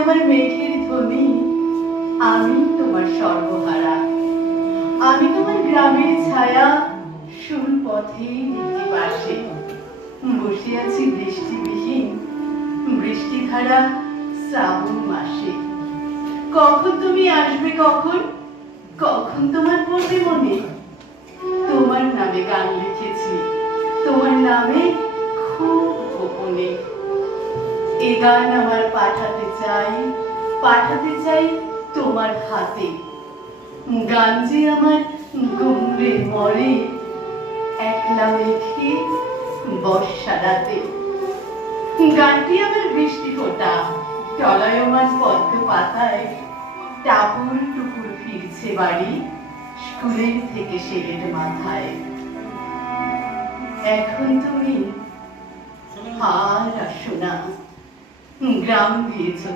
আমার মেঘের ধ্বনি, আমি তোমার সর্বহারা। আমি তোমার গ্রামের ছায়া, সুর পথে দিকে পাশে বসে আছি বৃষ্টিবিহীন বৃষ্টিধারা শ্রাবণ মাসে। কখন তুমি আসবে, কখন কখন তোমার পড়বে মনে? তোমার নামে গান লিখেছি, তোমার নামে খুব গোপনে। এ গান আমার পাঠাতে চাই তোমার হাতে। গান যে আমার গুমরে মরে একলা মেঘে বর্ষা রাতে। গানটি আমার বৃষ্টি ফোঁটা টলয়মান পদ্ম পাতায়, টাপুর টুকুর ফিরছে বাড়ি স্কুলের থেকে সেরের মাথায়। এখন তুমি আর আসো না, গ্রাম দিয়েছ